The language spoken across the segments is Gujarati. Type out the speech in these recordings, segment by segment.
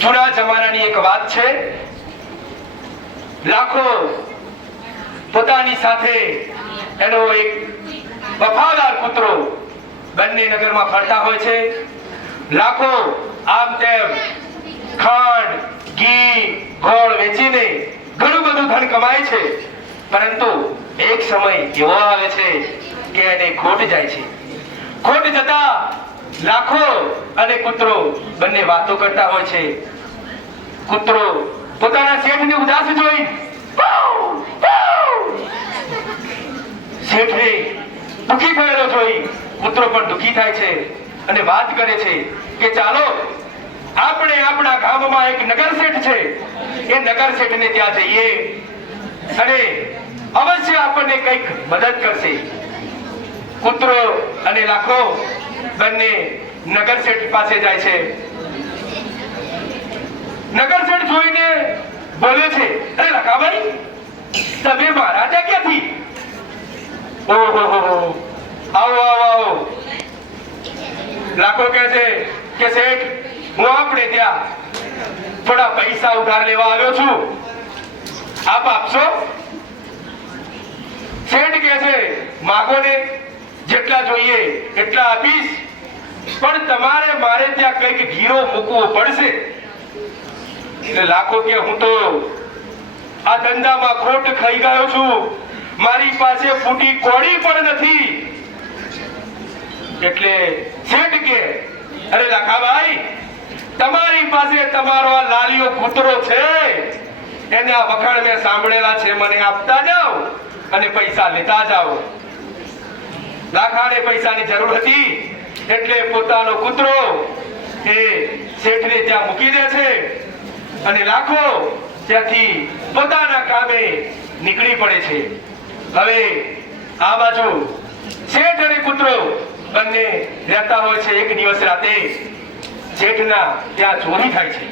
જૂના જમાનાની એક વાત છે. લાખો પોતાની સાથે એનો એક વફાદાર કૂતરો બંને નગરમાં ફરતા હોય છે. લાખો આમ તેમ ખાંડ, ઘી, ગોળ વેચીને ઘણું બધું ધન કમાય છે, પરંતુ એક સમય એવો આવે છે કે એને ખોટ જાય છે. ખોટ જતા લાખો અને કૂતરો બંને વાતો કરતા હોય છે. કૂતરો પોતાના શેઠને ઉદાસ જોઈ શેઠને દુઃખી થયેલો જોઈ કૂતરો પણ દુઃખી થાય છે અને વાત કરે છે કે ચાલો આપણે આપણા ગામમાં એક નગર શેઠ છે, એ નગર શેઠને ત્યાં જઈએ અને અવશ્ય આપણને કંઈક મદદ કરશે. કૂતરો અને લાખો બંને નગર શેઠ પાસે જાય છે. નગર શેઠ જોઈને બોલે છે, અરે લખાભાઈ, તમે મહારાજા ક્યાંથી? ઓહો, આવો આવો આવો. લાખો કહે છે કે શેઠ, હું આપણે ત્યાં થોડા પૈસા ઉધાર લેવા આવ્યો છું, આપ આપશો? શેઠ કહે છે, માગો ને, જેટલા જોઈએ એટલા આપીશ, પણ તમારે મારે ત્યાં કંઈક ગીરો મૂકવો પડશે. એટલે લાખો કે હું તો આ ધંધામાં ખોટ ખાઈ ગયો છું, મારી પાસે ફૂટી કોડી પણ નથી. એટલે શેઠ કે, અરે લાખાભાઈ, તમારી પાસે તમારો આ લાલિયો કૂતરો છે, એના વખાણ મેં સાંભળેલા છે, મને આપતા જાઓ અને પૈસા લેતા જાઓ. લાખાને પૈસાની જરૂર હતી એટલે પોતાનો કૂતરો એ શેઠને ત્યાં મૂકી દે છે અને લાખો ત્યાંથી પોતાના કામે નીકળી પડે છે. હવે આ બાજુ શેઠ અને કૂતરો બંને રહેતા હોય છે. એક દિવસ રાતે શેઠના ત્યાં ચોરી થાય છે.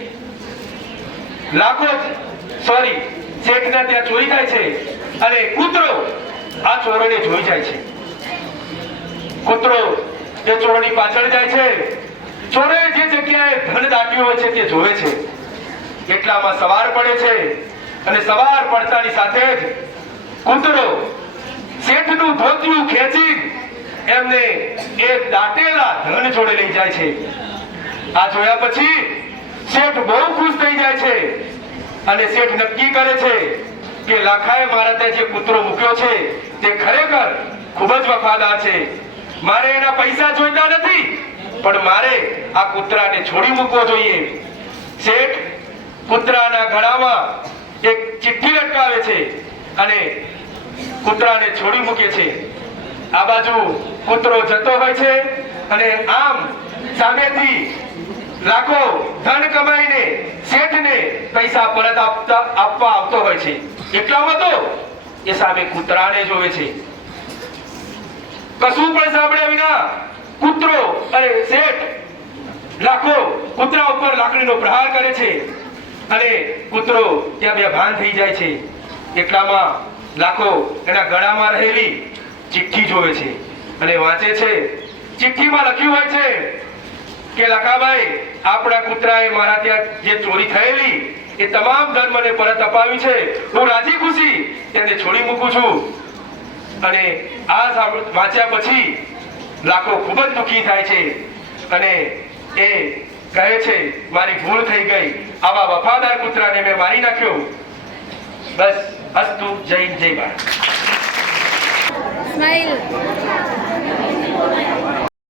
શેઠના ત્યાં ચોરી થાય છે અને કૂતરો આ ચોરોને જોઈ જાય છે. કૂતરો એ ચોરની પાછળ જાય છે. ચોરે જે જગ્યાએ ધન દાટ્યું હોય છે તે જોવે છે. એટલામાં સવાર પડે છે અને સવાર પડતાની સાથે જ કૂતરો શેઠનું ધોતિયું ખેંચી એમને એ દાટેલા ધન જોડે લઈ જાય છે. આ જોયા પછી શેઠ બહુ ખુશ થઈ જાય છે અને શેઠ નક્કી કરે છે કે લાખાએ મારા ત્યાં જે કૂતરો મૂક્યો છે તે ખરેખર ખૂબ જ વફાદાર છે. મારે એના પૈસા જોઈતા નથી, પણ મારે આ કૂતરાને છોડી મૂકવો જોઈએ. શેઠ કૂતરાના ગળામાં એક ચિઠ્ઠી લટકાવે છે અને કૂતરાને છોડી મૂકે છે. આ બાજુ કૂતરો જતો હોય છે અને આમ સામેથી લાખો ધન કમાઈને શેઠને પૈસા પરત આપવા આવતો હોય છે. એટલામાં તો એ સામે કૂતરાને જોવે છે. કશું પણ સાંભળ્યા વિના કૂતરો અને શેઠ લાખો કૂતરા ઉપર લાકડીનો પ્રહાર કરે છે અને કૂતરો ત્યાં બેભાન થઈ જાય છે. એટલામાં લાખો એના ગળામાં રહેલી ચિઠ્ઠી જોવે છે અને વાંચે છે. ચિઠ્ઠીમાં લખ્યું હોય છે કે લખાભાઈ, આપણા કૂતરાએ મારા ત્યાં જે ચોરી થયેલી એ તમામ ધન મને પરત અપાવ્યું છે. હું રાજી ખુશી તેને છોડી મૂકું છું. અને આ વાંચ્યા પછી લાખો ખૂબ જ દુઃખી થાય છે અને એ કહે છે, મારી ભૂલ થઈ ગઈ, આવા વફાદાર કૂતરાને મેં મારી નાખ્યો. બસ, અસ્તુ. જય જય ભારત. સ્માઈલ.